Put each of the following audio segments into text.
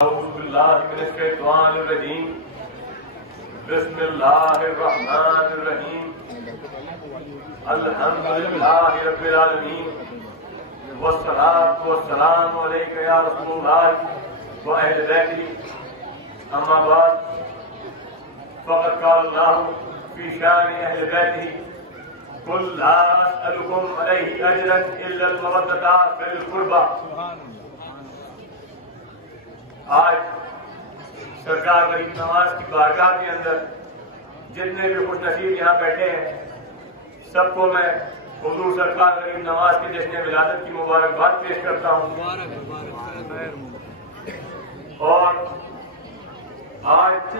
أعوذ بالله من الشيطان الرجيم بسم الله الرحمن الرحيم الحمد لله رب العالمين والصلاة والسلام عليك يا رسول الله وأهل بيته أما بعد فقد قال الله في شأن أهل بيته قل لا أسألكم عليه أجرا إلا المودة في القربى. آج سرکار غریب نواز کی بارگاہ کے اندر جتنے بھی خوش نصیب یہاں بیٹھے ہیں سب کو میں حضور سرکار غریب نواز کے جشن ولادت کی مبارکباد پیش کرتا ہوں. اور آج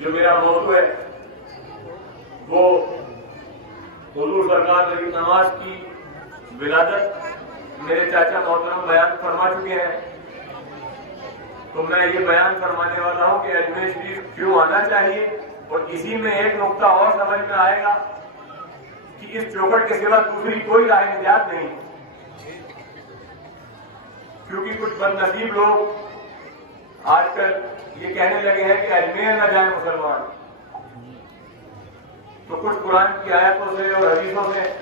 جو میرا موضوع ہے وہ حضور سرکار غریب نواز کی ولادت میرے چاچا محترم بیان فرما چکے ہیں. تو میں یہ بیان فرمانے والا ہوں کہ اجمیر شریف کیوں آنا چاہیے، اور اسی میں ایک نقطہ اور سمجھ میں آئے گا کہ اس چوکھٹ کے سوا دوسری کوئی راہ نجات نہیں. کیونکہ کچھ بد نصیب لوگ آج کل یہ کہنے لگے ہیں کہ اجمیر نہ جائیں مسلمان، تو کچھ قرآن کی آیتوں سے اور حدیثوں سے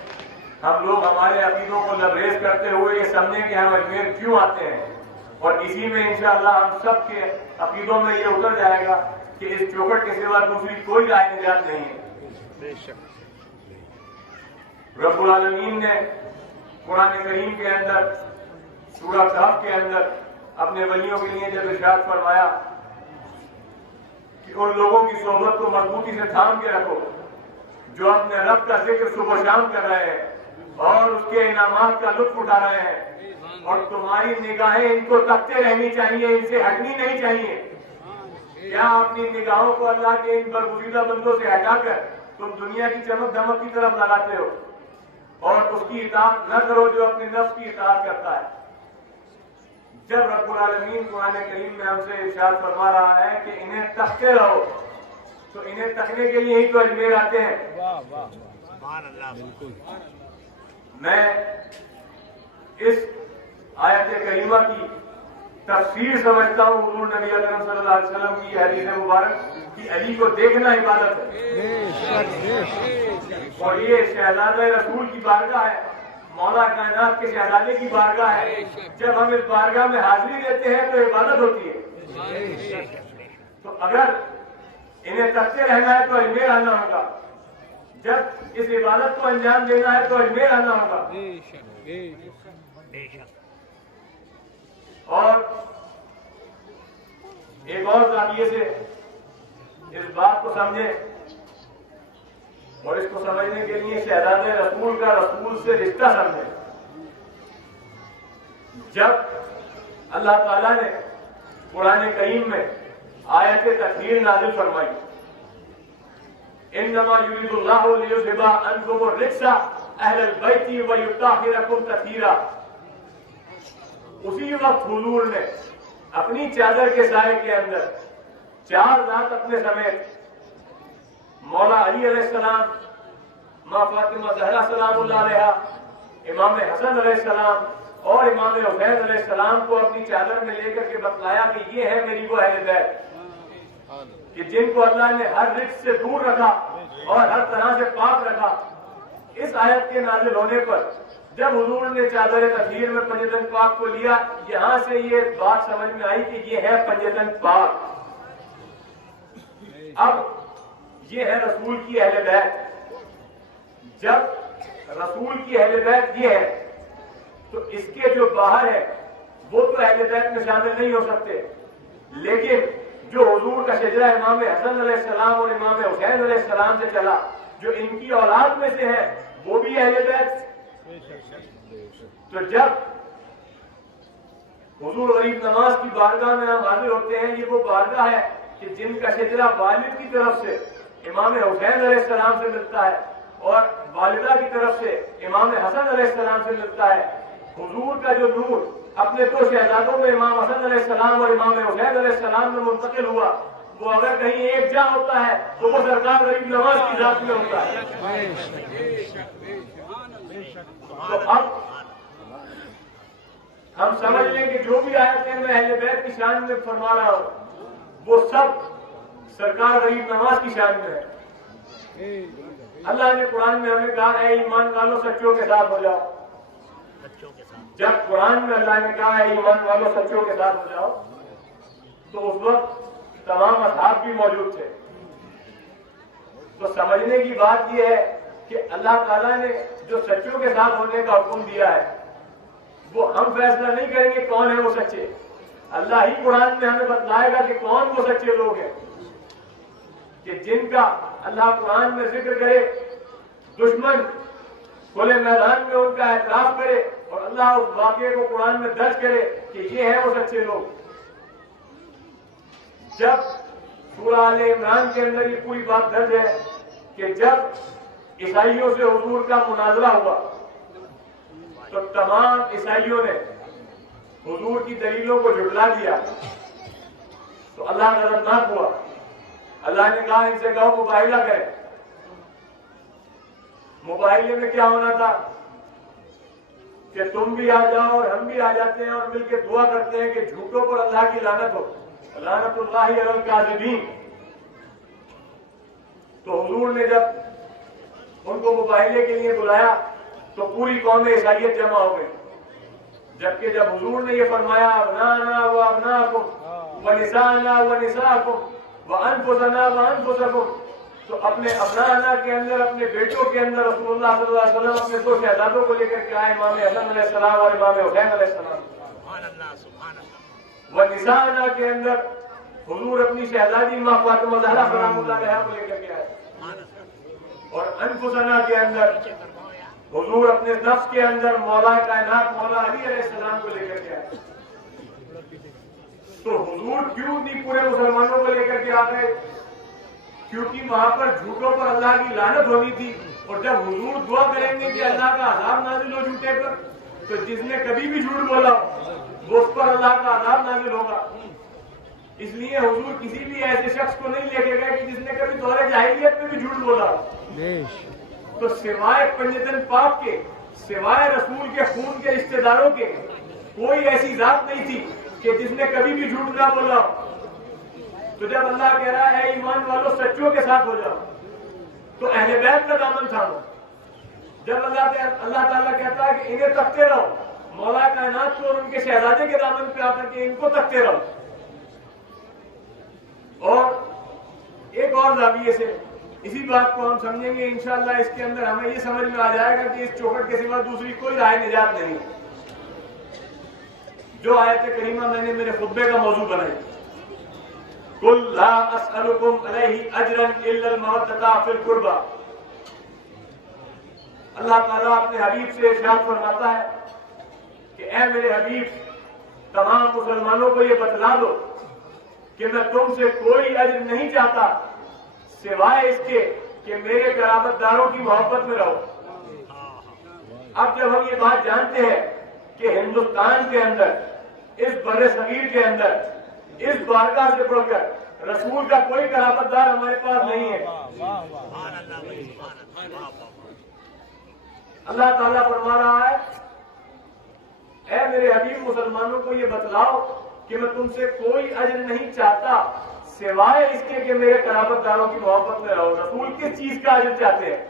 ہم لوگ ہمارے عقیدوں کو لبریز کرتے ہوئے یہ سمجھیں کہ ہم اجمیر کیوں آتے ہیں، اور اسی میں انشاءاللہ ہم سب کے عقیدوں میں یہ اتر جائے گا کہ اس چوکھٹ کے سوا دوسری کوئی راہ نجات نہیں ہے. رب العالمین نے قرآن کریم کے اندر سورہ کہف کے اندر اپنے ولیوں کے لیے جب ارشاد فرمایا کہ ان لوگوں کی صحبت کو مضبوطی سے تھام کے رکھو جو اپنے رب کا ذکر صبح و شام کر رہے ہیں اور اس کے انعامات کا لطف اٹھا رہے ہیں، اور تمہاری نگاہیں ان کو تکتے رہنی چاہیے، ان سے ہٹنی نہیں چاہیے. کیا اپنی نگاہوں کو اللہ کے ان برگزیدہ بندوں سے ہٹا کر تم دنیا کی چمک دمک کی طرف لگاتے ہو اور اس کی اطاعت نہ کرو جو اپنے نفس کی اطاعت کرتا ہے؟ جب رب العالمین قرآن کریم میں ہم سے ارشاد فرما رہا ہے کہ انہیں تکتے رہو، تو انہیں تکنے کے لیے ہی تو اجمیر آتے ہیں. میں اس آیت کریمہ کی تفسیر سمجھتا ہوں حضور نبی اکرم صلی اللہ علیہ وسلم کی حدیث مبارک کہ علی کو دیکھنا عبادت ہے، اور یہ شہزادہ رسول کی بارگاہ ہے، مولا کائنات کے شہزادے کی بارگاہ ہے. جب ہم اس بارگاہ میں حاضری دیتے ہیں تو عبادت ہوتی ہے. تو اگر انہیں تکتے رہنا ہے تو اجمیر آنا ہوگا، جب اس عبادت کو انجام دینا ہے تو اجمیر آنا ہوگا. اور ایک اور زاویے سے اس بات کو سمجھیں، اور اس کو سمجھنے کے لیے شہزاد رسول کا رسول سے رشتہ سمجھیں. جب اللہ تعالیٰ نے قرآن کریم میں آیت تطہیر نازل فرمائی انما یرید اللہ لیذھب عنکم الرجس اہل البیت ویطہرکم تطہیرا، اسی وقت حضور نے اپنی چادر کے سائے کے اندر چار ذات اپنے سمیت مولا علی علیہ السلام، ماں فاطمہ زہرا سلام اللہ علیہا، امام حسن علیہ السلام اور امام حسین علیہ السلام کو اپنی چادر میں لے کر کے بتلایا کہ یہ ہے میری وہ اہل بیت کہ جن کو اللہ نے ہر رجس سے دور رکھا اور ہر طرح سے پاک رکھا. اس آیت کے نازل ہونے پر جب حضور نے چادر تطہیر میں پنجتن پاک کو لیا، یہاں سے یہ بات سمجھ میں آئی کہ یہ ہے پنجتن پاک. اب یہ ہے رسول کی اہل بیت. جب رسول کی اہل بیت یہ ہے تو اس کے جو باہر ہے وہ تو اہل بیت میں شامل نہیں ہو سکتے، لیکن جو حضور کا شجرہ امام حسن علیہ السلام اور امام حسین علیہ السلام سے چلا، جو ان کی اولاد میں سے ہے، وہ بھی اہل بیت. تو جب حضور غریب نواز کی بارگاہ میں ہم حاضر ہوتے ہیں، یہ وہ بارگاہ ہے کہ جن کا شجرہ والد کی طرف سے امام حسین علیہ السلام سے ملتا ہے اور والدہ کی طرف سے امام حسن علیہ السلام سے ملتا ہے. حضور کا جو نور اپنے دو شہزادوں میں امام حسن علیہ السلام اور امام حسین علیہ السلام میں منتقل ہوا، وہ اگر کہیں ایک جا ہوتا ہے تو وہ سرکار غریب نواز کی ذات میں ہوتا ہے. تو اب ہم سمجھ لیں کہ جو بھی آیتیں میں اہل بیت کی شان میں فرما رہا ہوں وہ سب سرکار غریب نواز کی شان میں ہے۔ اللہ نے قرآن میں ہمیں کہا اے ایمان والوں سچوں کے ساتھ ہو جاؤ۔ جب قرآن میں اللہ نے کہا اے ایمان والوں سچوں کے ساتھ ہو جاؤ تو اس وقت تمام اصحاب بھی موجود تھے۔ تو سمجھنے کی بات یہ ہے کہ اللہ تعالیٰ نے جو سچوں کے ساتھ ہونے کا حکم دیا ہے وہ ہم فیصلہ نہیں کریں گے کون ہے وہ سچے، اللہ ہی قرآن میں ہمیں بتلائے گا کہ کون وہ سچے لوگ ہیں کہ جن کا اللہ قرآن میں ذکر کرے، دشمن کھلے میدان میں ان کا اعتراف کرے اور اللہ اس واقعے کو قرآن میں درج کرے کہ یہ ہے وہ سچے لوگ۔ جب سورہ آل عمران کے اندر یہ پوری بات درج ہے کہ جب عیسائیوں سے حضور کا مناظرہ ہوا تو تمام عیسائیوں نے حضور کی دلیلوں کو جھٹلا دیا تو اللہ غضبناک ہوا۔ اللہ نے کہا ان سے کہو مباہلہ کریں۔ مباہلے میں کیا ہونا تھا کہ تم بھی آ جاؤ اور ہم بھی آ جاتے ہیں اور مل کے دعا کرتے ہیں کہ جھوٹوں پر اللہ کی لعنت ہو، لعنت اللہ علی الکاذبین۔ تو حضور نے جب ان کو مباہلے کے لیے بلایا تو پوری قوم عیسائیت جمع ہو گئی، جبکہ جب حضور نے یہ فرمایا ابنانا و ابناکم و نسانا و نساکم و انفسنا و انفسکم، تو اپنے ابنانا کے اندر، اپنے بیٹوں کے اندر رسول اللہ صلی اللہ علیہ وسلم اپنے دو شہزادوں کو لے کر کے آئے، امام حسن علیہ السلام اور امام حسین علیہ السلام۔ و نسانا کے اندر حضور اپنی شہزادی ماں فاطمہ زہرا سلام اللہ علیہا کو لے کر کے آئے، اور انفسنا کے اندر حضور اپنے نفس کے اندر مولا کائنات مولا علی علیہ السلام کو لے کر کے آئے۔ تو حضور کیوں نہیں پورے مسلمانوں کو لے کر کے آ گئے؟ کیونکہ وہاں پر جھوٹوں پر اللہ کی لعنت ہونی تھی، اور جب حضور دعا کریں گے کہ اللہ کا عذاب نازل ہو جھوٹے پر، تو جس نے کبھی بھی جھوٹ بولا وہ اس پر اللہ کا عذاب نازل ہوگا۔ اس لیے حضور کسی بھی ایسے شخص کو نہیں لے کے گئے کہ جس نے کبھی دور جاہلیت میں بھی جھوٹ بولا۔ تو سوائے پنجتن پاک کے، سوائے رسول کے خون کے رشتہ داروں کے، کوئی ایسی ذات نہیں تھی کہ جس نے کبھی بھی جھوٹ نہ بولا۔ تو جب اللہ کہہ رہا ہے ایمان والوں سچوں کے ساتھ ہو جاؤ تو اہل بیت کا دامن تھامو۔ جب اللہ تعالیٰ کہتا ہے کہ انہیں تکتے رہو، مولا کائنات کو اور ان کے شہزادے کے دامن پہ آ کر کے ان کو تکتے رہو۔ اور ایک اور زاویے سے اسی بات کو ہم سمجھیں گے انشاءاللہ، اس کے اندر ہمیں یہ سمجھ میں آ جائے گا کہ اس چوکھٹ کے سوا دوسری کوئی راہ نجات نہیں۔ جو آیت کریمہ میں نے میرے خطبے کا موضوع بنائی، قُلْ لَا أَسْأَلُكُمْ عَلَيْهِ أَجْرًا إِلَّا الْمَوَدَّةَ فِي الْقُرْبَى، اللہ تعالیٰ اپنے حبیب سے ارشاد فرماتا ہے کہ اے میرے حبیب تمام مسلمانوں کو یہ بتلا دو کہ میں تم سے کوئی اجر نہیں چاہتا سوائے اس کے کہ میرے قرابت داروں کی محبت میں رہو۔ اب جب ہم یہ بات جانتے ہیں کہ ہندوستان کے اندر، اس بر صغیر کے اندر، اس بارگاہ سے بڑھ کر رسول کا کوئی قرابت دار ہمارے پاس نہیں ہے، اللہ تعالیٰ فرما رہا ہے اے میرے حبیب مسلمانوں کو یہ بتلاؤ کہ میں تم سے کوئی اجر نہیں چاہتا سوائے اس کے کہ میرے قرابت داروں کی محبت میں رہو۔ رسول کس چیز کا اجر چاہتے ہیں؟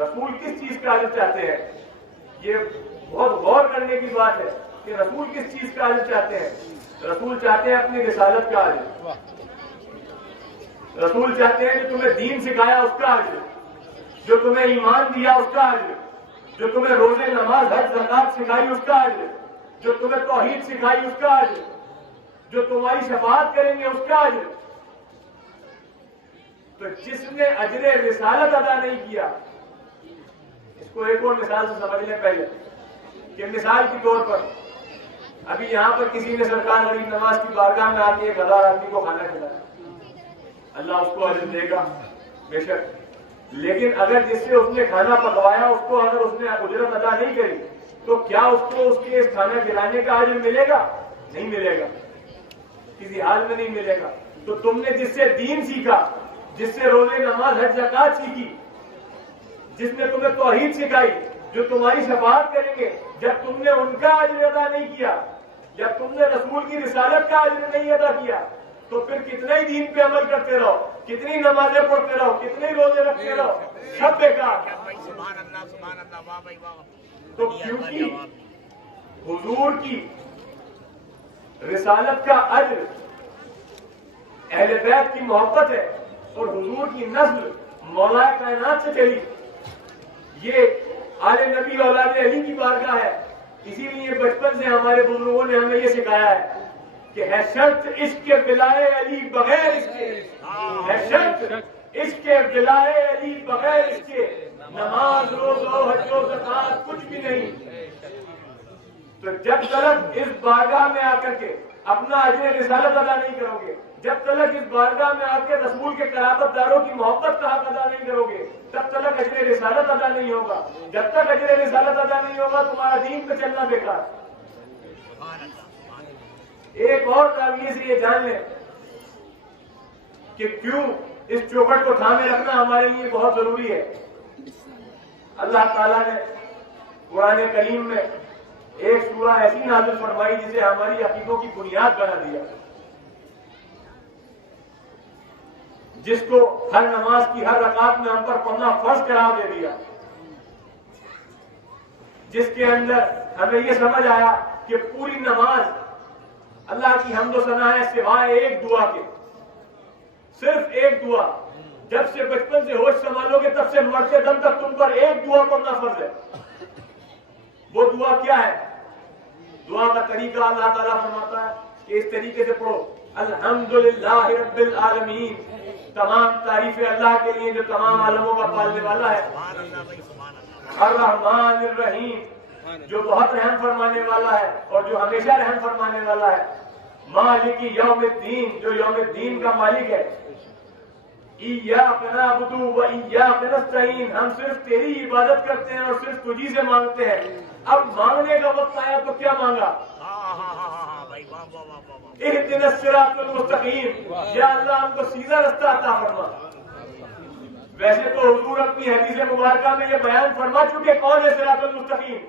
رسول کس چیز کا اجر چاہتے ہیں؟ یہ بہت غور کرنے کی بات ہے کہ رسول کس چیز کا اجر چاہتے ہیں۔ رسول چاہتے ہیں اپنی رسالت کا اجر، رسول چاہتے ہیں جو تمہیں دین سکھایا اس کا اجر، جو تمہیں ایمان دیا اس کا اجر، جو تمہیں روزے نماز حج زکات سکھائی اس کا اجر، جو تمہیں توحید سکھائی اس کا اجر، جو تمہاری شفاعت کریں گے اس کا اجر۔ تو جس نے اجر رسالت ادا نہیں کیا، اس کو ایک اور مثال سے سمجھ لیں پہلے کہ مثال کے طور پر ابھی یہاں پر کسی نے سرکار غریب نواز کی بارگاہ میں آ کے 1000 آدمی کو کھانا کھلایا، اللہ اس کو اجر دے گا بے شک، لیکن اگر جس سے اس نے کھانا پکوایا اس کو اگر اس نے اجرت ادا نہیں کری تو کیا اس کو اس کے اس کھانا کھلانے کا اجر ملے گا؟ نہیں ملے گا، کسی حال میں نہیں ملے گا۔ تو تم نے جس سے دین سیکھا، جس سے روزے نماز حج زکات سیکھی، جس نے تمہیں توحید سکھائی، جو تمہاری شفاعت کریں گے، جب تم نے ان کا اجر ادا نہیں کیا، جب تم نے رسول کی رسالت کا اجر نہیں ادا کیا، تو پھر کتنے ہی دین پہ عمل کرتے رہو، کتنی نمازیں پڑھتے رہو، کتنے روزے رکھتے رہو، سب بیکار۔ تو کیونکہ حضور کی رسالت کا اجر اہل بیت کی محبت ہے، اور حضور کی نسل مولا کائنات سے چلی، یہ آل نبی اولاد علی کی بارگاہ ہے۔ اسی لیے بچپن سے ہمارے بزرگوں نے ہمیں یہ سکھایا ہے کہ ہے شرط عشق کے بلائے علی بغیر اس کے، ہے شرط عشق کے بلائے علی بغیر اس کے، نماز روزہ حج و زکات کچھ بھی نہیں۔ تو جب تک اس بارگاہ میں آ کر کے اپنا اجر رسالت ادا نہیں کرو گے، جب تک اس بارگاہ میں آ کے رسول کے قرابت داروں کی محبت کا حق ادا نہیں کرو گے، تب تک اجر رسالت ادا نہیں ہوگا۔ جب تک اجر رسالت ادا نہیں ہوگا تمہارا دین پہ چلنا بیکار۔ ایک اور تعویذ سے یہ جان لیں کہ کیوں اس چوکھٹ کو تھامے رکھنا ہمارے لیے بہت ضروری ہے۔ اللہ تعالیٰ نے قرآن کریم میں ایک سورہ ایسی نازل فرمائی جسے ہماری عقیدوں کی بنیاد بنا دیا، جس کو ہر نماز کی ہر رکعت میں ہم پر پڑھنا فرض قرار دے دیا، جس کے اندر ہمیں یہ سمجھ آیا کہ پوری نماز اللہ کی حمد و ثنا ہے سوائے ایک دعا کے، صرف ایک دعا۔ جب سے بچپن سے ہوش سنبھالو گے تب سے مرتے دم تک تم پر ایک دعا پڑھنا فرض ہے۔ وہ دعا کیا ہے؟ دعا کا طریقہ اللہ تعالیٰ فرماتا ہے کہ اس طریقے سے پڑھو، الحمدللہ رب العالمین، تمام تعریفیں اللہ کے لیے جو تمام عالموں کا پالنے والا ہے، الرحمن الرحیم، جو بہت رحم فرمانے والا ہے اور جو ہمیشہ رحم فرمانے والا ہے، مالک یوم الدین، جو یوم الدین کا مالک ہے، ایاک نعبد و ایاک نستعین، ہم صرف تیری عبادت کرتے ہیں اور صرف تجھی سے مانگتے ہیں۔ اب مانگنے کا وقت آیا تو کیا مانگا؟ اہدنا الصراط المستقیم، یا اللہ ہم کو سیدھا رستہ عطا فرما۔ ویسے تو حضور اپنی حدیث مبارکہ میں یہ بیان فرما چکے کون ہے صراط المستقیم،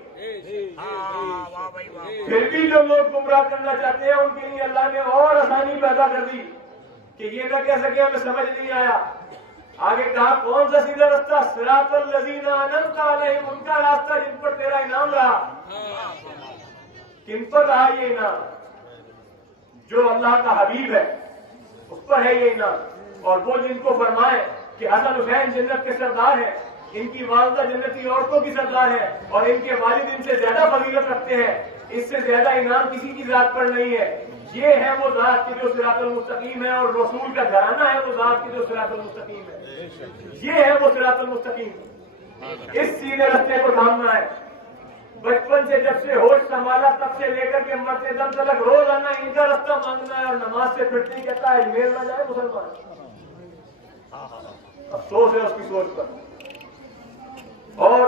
پھر بھی جو لوگ گمراہ کرنا چاہتے ہیں ان کے لیے اللہ نے اور آسانی پیدا کر دی کہ یہ نہ کہہ سکے ہمیں سمجھ نہیں آیا۔ آگے کہا کون سا سیدھا رستہ؟ صراط الذین انعمت علیہم، ان کا راستہ جن پر تیرا انعام رہا۔ کن پر رہا یہ انعام؟ جو اللہ کا حبیب ہے اس پر ہے یہ انعام، اور وہ جن کو فرمائے کہ حسن حسین جنت کے سردار ہیں، ان کی والدہ جنتی عورتوں کی سردار ہے، اور ان کے والد ان سے زیادہ فضیلت رکھتے ہیں، اس سے زیادہ انعام کسی کی ذات پر نہیں ہے۔ یہ ہے وہ ذات کی جو صراط المستقیم ہے، اور رسول کا گھرانہ ہے وہ ذات کی جو صراط المستقیم ہے۔ یہ ہے وہ صراط المستقیم۔ اس سیدھے رستے کو تھامنا ہے۔ بچپن سے جب سے ہوش سنبھالا تب سے لے کر کے مرتے دم تک روزانہ ان کا رستہ مانگنا ہے، اور نماز سے پھرتے ہی کہتا ہے اجمیر نہ جائے مسلمان۔ افسوس ہے اس کی سوچ پر۔ اور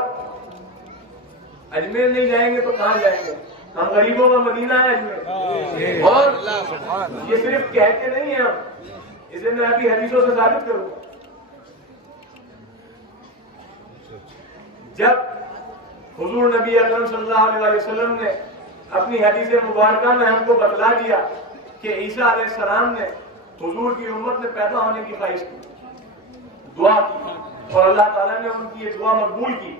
اجمیر نہیں جائیں گے تو کہاں جائیں گے؟ ہم غریبوں کا مدینہ ہے اجمیر، اور یہ صرف کہتے نہیں ہیں ہم، اسے میں ابھی حدیثوں سے ثابت کروں گا۔ جب حضور نبی اکرم صلی اللہ علیہ وسلم نے اپنی حدیث مبارکہ میں ہم کو بتلا دیا کہ عیسیٰ علیہ السلام نے حضور کی امت میں پیدا ہونے کی خواہش کی، دعا کی، اور اللہ تعالیٰ نے ان کی یہ دعا مقبول کی۔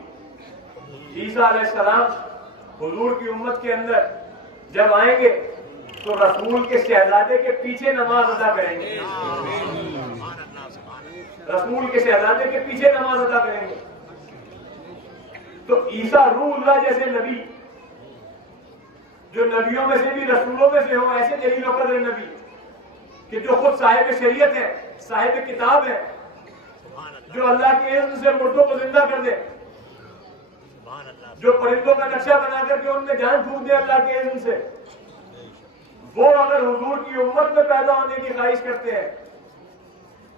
عیسیٰ علیہ السلام حضور کی امت کے اندر جب آئیں گے تو رسول کے شہزادے کے پیچھے نماز ادا کریں گے، رسول کے شہزادے کے پیچھے نماز ادا کریں گے۔ تو عیسیٰ روح اللہ جیسے نبی، جو نبیوں میں سے بھی رسولوں میں سے ہوں، ایسے جلیل و قدر نبی کہ جو خود صاحب شریعت ہے، صاحب کتاب ہے، جو اللہ کے اذن سے مردوں کو زندہ کر دے، جو پرندوں کا نقشہ بنا کر کے ان میں جان پھونک دے اللہ کے اذن سے، وہ اگر حضور کی امت میں پیدا ہونے کی خواہش کرتے ہیں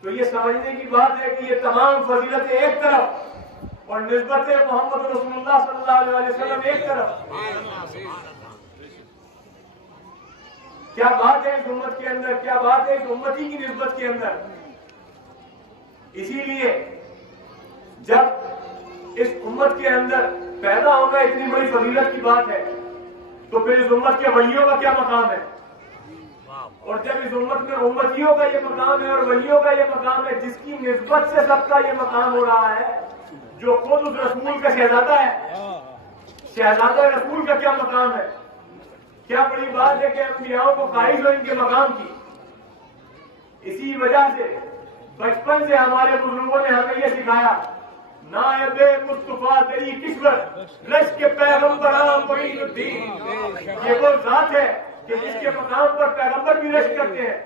تو یہ سمجھنے کی بات ہے کہ یہ تمام فضیلتیں ایک طرف اور نسبت محمد رسول اللہ صلی اللہ علیہ وسلم ایک طرف۔ کیا بات ہے اس امت کے اندر، کیا بات ہے اس امتی کی نسبت کے اندر۔ اسی لیے جب اس امت کے اندر پیدا ہونا اتنی بڑی فضیلت کی بات ہے تو پھر اس امت کے ولیوں کا کیا مقام ہے؟ اور جب اس امت میں امتیوں کا یہ مقام ہے اور ولیوں کا یہ مقام ہے، جس کی نسبت سے سب کا یہ مقام ہو رہا ہے، جو خود اس رسول کا شہزادہ ہے، شہزادہ رسول کا کیا مقام ہے؟ کیا بڑی بات ہے کہ انبیاءوں کو قائل ہو ان کے مقام کی۔ اسی وجہ سے بچپن سے ہمارے بزرگوں نے ہمیں یہ سکھایا، نائب مصطفیٰ تیری کشور رش کے پیغمبراں معین الدین، یہ وہ ذات ہے کہ جس کے مقام پر پیغمبر بھی رش کرتے ہیں۔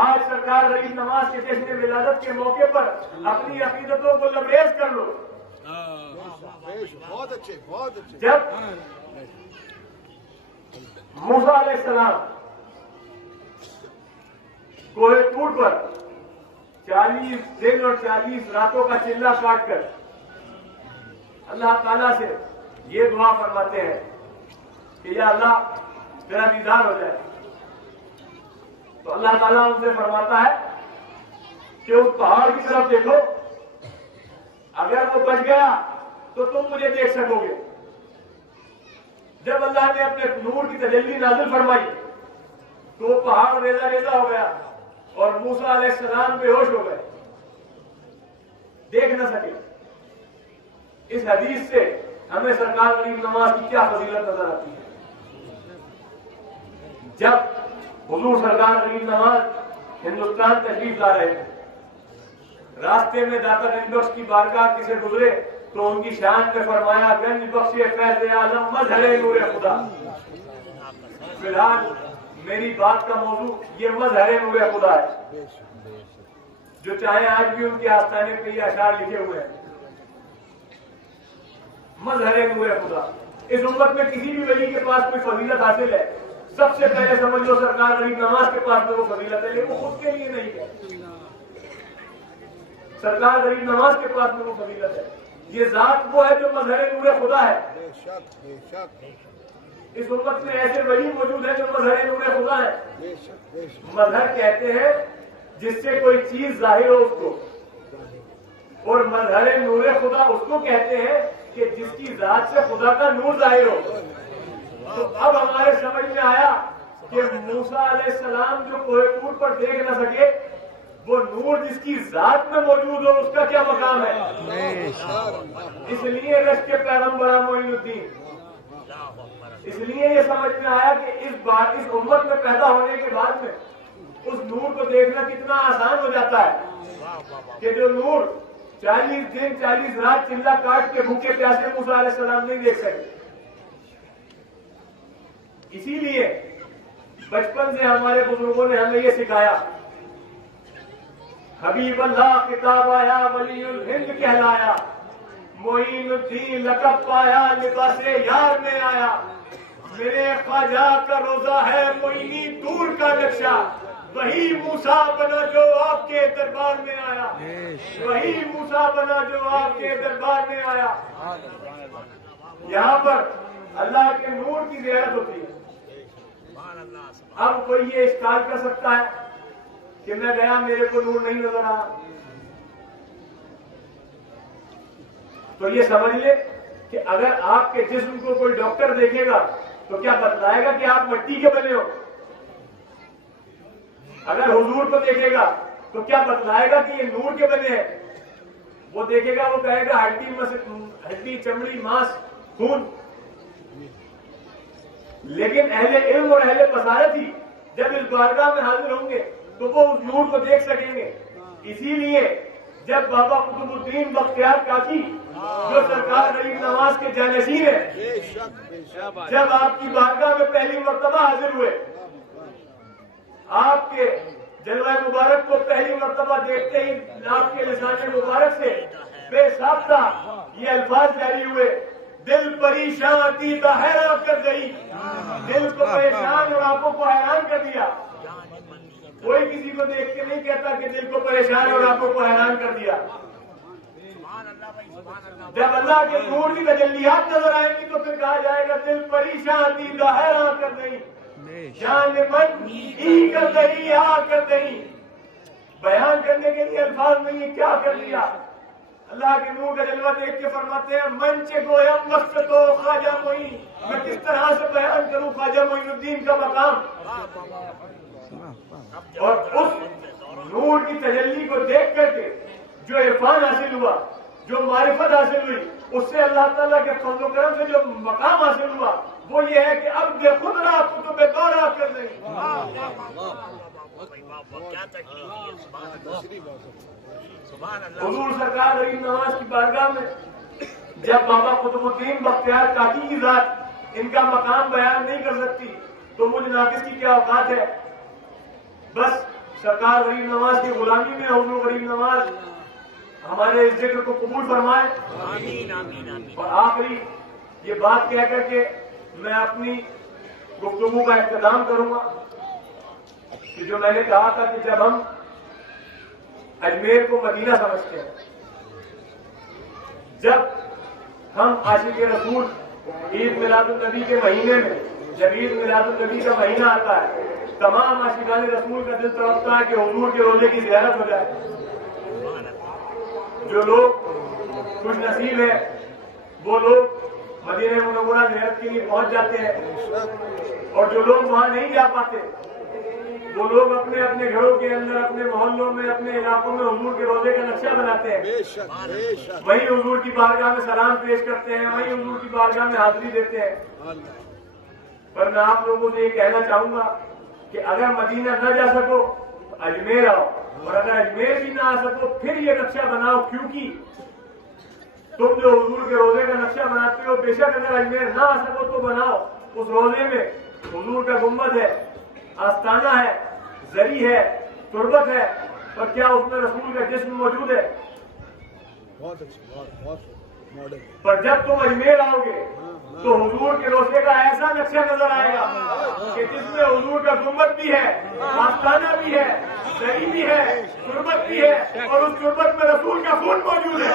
آج سرکار رئیس نواز کے جشن ولادت کے موقع پر اپنی عقیدتوں کو لبریز کر لو۔ بہت اچھے بہت اچھے۔ جب موسیٰ علیہ السلام کوہ طور پر 40 دن اور 40 راتوں کا چلہ کاٹ کر اللہ تعالیٰ سے یہ دعا فرماتے ہیں کہ یا اللہ تیرا دیدار ہو جائے، تو اللہ تعالیٰ ان سے فرماتا ہے کہ اس پہاڑ کی طرف دیکھو، اگر وہ بچ گیا تو تم مجھے دیکھ سکو گے۔ جب اللہ نے اپنے نور کی تجلی نازل فرمائی تو وہ پہاڑ ریزہ ریزہ ہو گیا اور موسیٰ علیہ السلام بے ہوش ہو گئے، دیکھ نہ سکے۔ اس حدیث سے ہمیں سرکار غریب نواز کی کیا فضیلت نظر آتی ہے۔ جب حضور سرکار غریب نواز ہندوستان تشریف لا رہے تھے، راستے میں داتا گنج بخش کی بارگاہ سے گزرے تو ان کی شان میں فرمایا، گنج بخش فیض اعظم مظہر نور خدا۔ فی الحال میری بات کا موضوع یہ مظہر نور خدا ہے، جو چاہے آج بھی ان کے آستانے پہ یہ اشعار لکھے ہوئے ہیں، مظہر نور خدا۔ اس امت میں کسی بھی ولی کے پاس کوئی فضیلت حاصل ہے، سب سے پہلے سمجھ لو سرکار غریب نواز کے پاس میں وہ فضیلت ہے، لیکن وہ خود کے لیے نہیں ہے، سرکار غریب نواز کے پاس میں وہ فضیلت ہے۔ یہ ذات وہ ہے جو مظہر نور خدا ہے۔ بے شک بے شک اس امت میں ایسے ولی موجود ہیں جو مظہر نور خدا ہے۔ بے شک بے شک۔ مظہر کہتے ہیں جس سے کوئی چیز ظاہر ہو اس کو، اور مظہر نور خدا اس کو کہتے ہیں کہ جس کی ذات سے خدا کا نور ظاہر ہو۔ تو اب ہمارے سمجھ میں آیا کہ موسیٰ علیہ السلام جو کوہ طور پر دیکھ نہ سکے، وہ نور جس کی ذات میں موجود ہو اس کا کیا مقام ہے۔ اس لیے رشک کے پیغمبراں معین الدین، اس لیے یہ سمجھ میں آیا کہ اس امت میں پیدا ہونے کے بعد میں اس نور کو دیکھنا کتنا آسان ہو جاتا ہے کہ جو نور 40 دن 40 رات چلہ کاٹ کے بھوکے پیاسے موسیٰ علیہ السلام نہیں دیکھ سکے۔ اسی لیے بچپن سے ہمارے بزرگوں نے ہمیں یہ سکھایا، حبیب اللہ کتاب آیا، ولی الہند کہلایا، معین الدین لقب پایا، لباس یار میں آیا، میرے خواجہ کا روزہ ہے معینی دور کا نقشہ، وہی موسیٰ بنا جو آپ کے دربار میں آیا، وہی موسیٰ بنا جو آپ کے دربار میں آیا۔ یہاں پر اللہ کے نور کی زیارت ہوتی ہے۔ اب کوئی یہ اشکال کر سکتا ہے کہ میں گیا میرے کو نور نہیں نظر آیا، تو یہ سمجھ لے کہ اگر آپ کے جسم کو کوئی ڈاکٹر دیکھے گا تو کیا بتلائے گا کہ آپ مٹی کے بنے ہو؟ اگر حضور کو دیکھے گا تو کیا بتلائے گا کہ یہ نور کے بنے ہیں؟ وہ دیکھے گا، وہ کہے گا ہڈی چمڑی ماس خون۔ لیکن اہل علم اور اہل بصارت ہی جب اس بارگاہ میں حاضر ہوں گے تو وہ اس نور کو دیکھ سکیں گے۔ اسی لیے جب بابا قطب الدین بختیار کاکی جو سرکار غریب نواز کے جانشین ہیں، جب آپ کی بارگاہ میں پہلی مرتبہ حاضر ہوئے، آپ کے جلوہ مبارک کو پہلی مرتبہ دیکھتے ہی آپ کے لسان مبارک سے بے ساختہ یہ الفاظ جاری ہوئے، دل پریشان دیدہ حیران کر گئی، دل کو پریشان اور آنکھوں کو حیران کر دیا۔ کوئی کسی کو دیکھ کے نہیں کہتا کہ دل کو پریشان اور آنکھوں کو حیران کر دیا۔ جب اللہ کے نور کی تجلیات نظر آئیں گی تو پھر کہا جائے گا دل پریشان دیدہ حیران کر گئی، جان من ای کر گئی آ کر گئی۔ بیان کرنے کے لیے الفاظ نہیں، کیا کر لیا۔ اللہ کے نور کا جلوہ دیکھ کے فرماتے ہیں منچ گویم وقت تو خواجہ معین، میں کس طرح سے بیان کروں خواجہ معین الدین کا مقام. اور اس نور کی تجلی کو دیکھ کر کے جو عرفان حاصل ہوا، جو معرفت حاصل ہوئی، اس سے اللہ تعالیٰ کے فضل و کرم سے جو مقام حاصل ہوا وہ یہ ہے کہ اب بے خود رہا کتب دورہ کر رہی. حضور سرکار غریب نواز کی بارگاہ میں جب بابا قطب الدین بختیار کاکی کی ذات ان کا مقام بیان نہیں کر سکتی تو مجھ ناقص کی کیا اوقات ہے. بس سرکار غریب نواز کی غلامی میں حضور غریب نواز ہمارے اس ذکر کو قبول فرمائے. آمین آمین آمین. اور آخری یہ بات کہہ کر کے میں اپنی گفتگو کا اختتام کروں گا کہ جو میں نے کہا تھا کہ جب ہم اجمیر کو مدینہ سمجھتے ہیں، جب ہم عاشق رسول عید میلاد النبی کے مہینے میں جب عید میلاد النبی کا مہینہ آتا ہے تمام عاشقان رسول کا دل تڑپتا ہے کہ حضور کے روزے کی زیارت ہو جائے. جو لوگ خوش نصیب ہیں وہ لوگ مدینہ منورہ زیارت کے لیے پہنچ جاتے ہیں، اور جو لوگ وہاں نہیں جا پاتے وہ لوگ اپنے اپنے گھروں کے اندر، اپنے محلوں میں، اپنے علاقوں میں حضور کے روزے کا نقشہ بناتے ہیں. بے شک بے شک. وہیں حضور کی بارگاہ میں سلام پیش کرتے ہیں، وہیں حضور کی بارگاہ میں حاضری دیتے ہیں. پر میں آپ لوگوں سے یہ کہنا چاہوں گا کہ اگر مدینہ نہ جا سکو تو اجمیر آؤ، اور اگر اجمیر بھی نہ آ سکو پھر یہ نقشہ بناؤ، کیونکہ تم جو حضور کے روزے کا نقشہ بناتے ہو بے شک اگر اجمیر نہ آ سکو تو بناؤ. اس روزے میں حضور کا گنبد ہے، آستانہ ہے، زری ہے، تربت ہے، اور کیا اس میں رسول کا جسم موجود ہے؟ بہت اچھا، بہت ماڈل. پر جب تم اجمیر آؤ گے تو حضور کے روزے کا ایسا نقشہ نظر آئے گا کہ جس میں حضور کا گنبد بھی ہے، آستانہ بھی ہے، زری بھی ہے، تربت بھی ہے، اور اس تربت میں رسول کا خون موجود ہے.